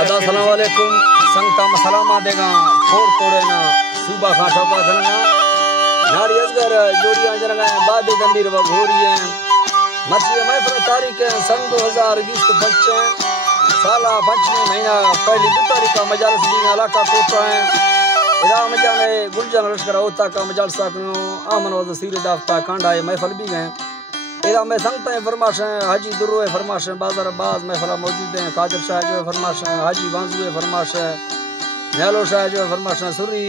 अस्सलामुअलैकुम संगता मसलामा देगा फोड़ कोड़े ना सुबह खा ठोका करना नारी असगर जोड़ियां जरगा बादी दंदीर बघोरिए मछली महफिल तारीख सन 2020 बच्चे साला 5वें महीना पहली 2 तारीख का मजालस दी इलाका कोटा है इरा मजाने गुलजन लश्कर होता का मजालसा को आमन वज सीर दाफ्ता कांडा महफिल भी गए इरा में संगता फरमाश हाजी दुर्रो फरमाश बाजार बाज महफिल मौजूद हैं कादिर शाह जो फरमाश हाजी बांजू फरमाश न्यालो शाह जो फरमाश सुरी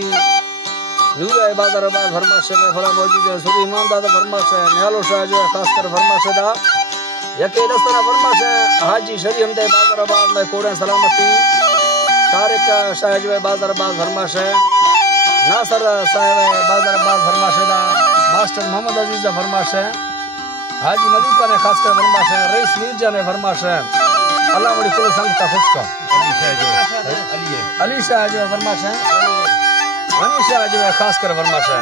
नूर बाजार बाज फरमाश महफिल मौजूद है सुरी ईमानदार फरमाश न्यालो शाह जो खासकर फरमाश दा यके दस्तना फरमाश हाजी शरी हमदे बाजार बाज में कोड़े सलामती तारिक शाह जो बाजार बाज फरमाश नासर साहब बाजार बाज फरमाश दा मास्टर मोहम्मद अजीज फरमाश हाजी मलिका ने खासकर फरमाश है रईस मीरजा ने फरमाश है अल्लाह बड़ी कुल संगता खुश का अली शाह जो फरमाश है गनी शाह जो है खासकर फरमाश है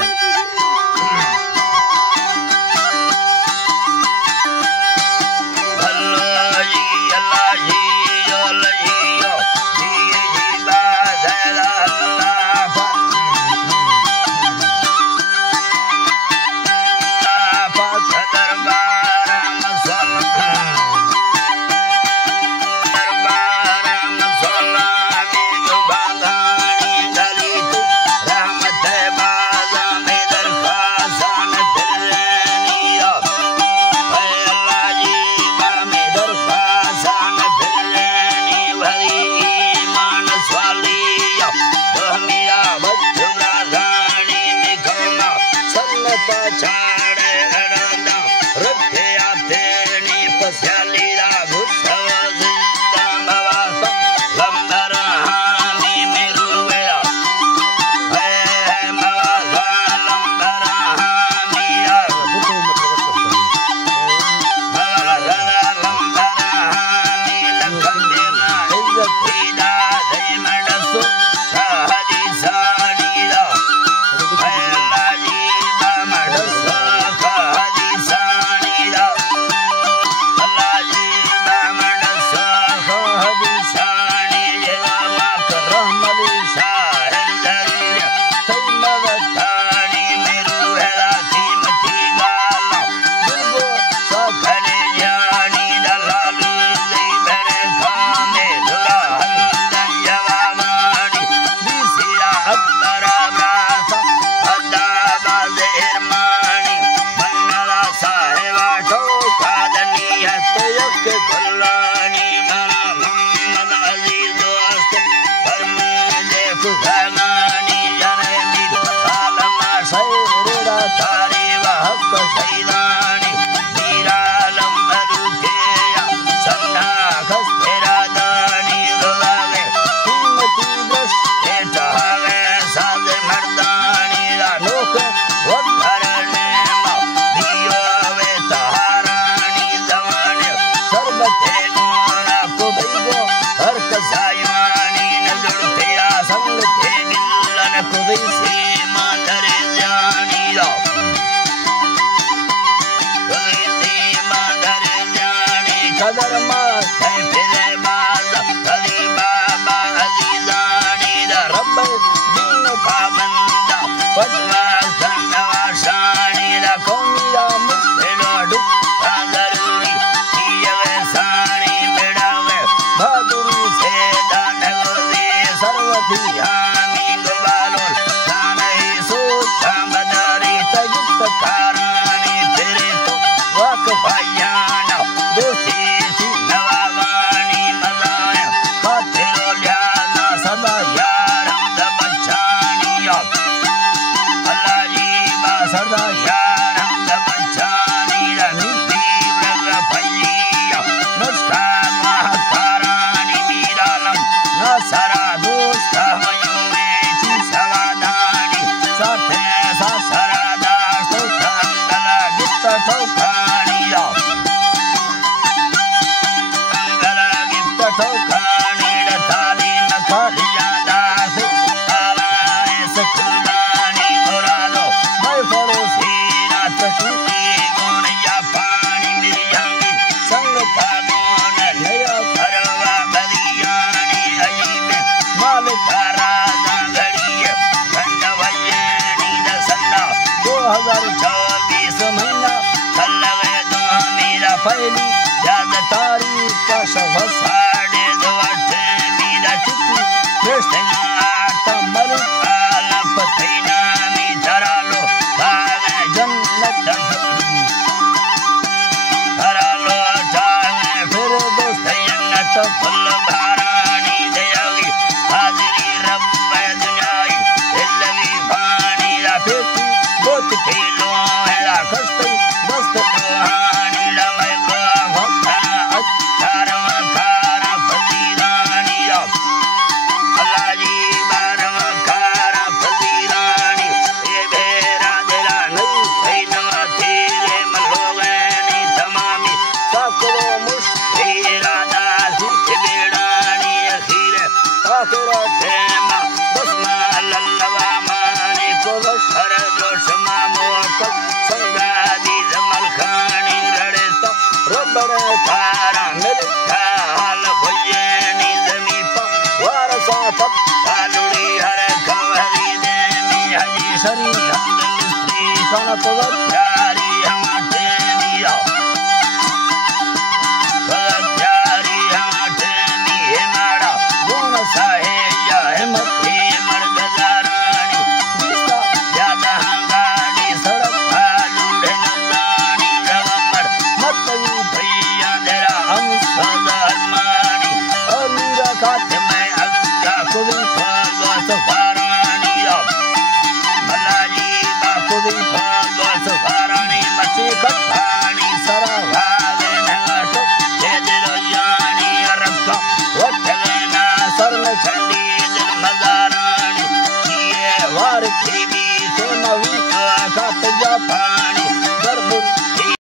Navavani फैली याद तारी का शव साढ़े दवाटे मीरा चित्ती कृष्ण मरुकाल पथैना मी धरालो भागे जन्नत धरालो जागे फिर दोस्त जन्नत फुल भारानी दयागी हाजरी रब दुनियाई दिलवी पानी ला फेती बोत खेलो है ला खस्ते दोस्त कहानी लमय को भक्तना अच्छार मखारा फजीरानी ला अल्लाह जी बार मखारा फजीरानी ए बेरा दिला नहीं है नवा तेरे मलोगनी तमामी साकरो मुश्किल दासी बेड़ानी अखीर आखिर तेमा बसमा लल्लवा माने को शर दोष मामो को संगादी जमल खानी रड़े तो रबड़ तारा मिलता हाल भयनी जमी पर वारसा तब कालुड़ी हर कवरी दे मी हजी शरी हम मिस्त्री कन पवर प्यारी हमारे मिया प्यारी हमारे मी माड़ा गुण साहे या हिम्मती मर्द जारानी दिसा ज्यादा गाड़ी सड़क फालूड़े नंदानी रवमर मतई भैया जरा हम सदर मानी अमीरा खाते में अग्गा कुदी फागवा सफारानी मलाजी बाकुदी फागवा सफारानी मची कठानी सरा भावे नगाटो दे दिलो यानी रखा वटगना सर में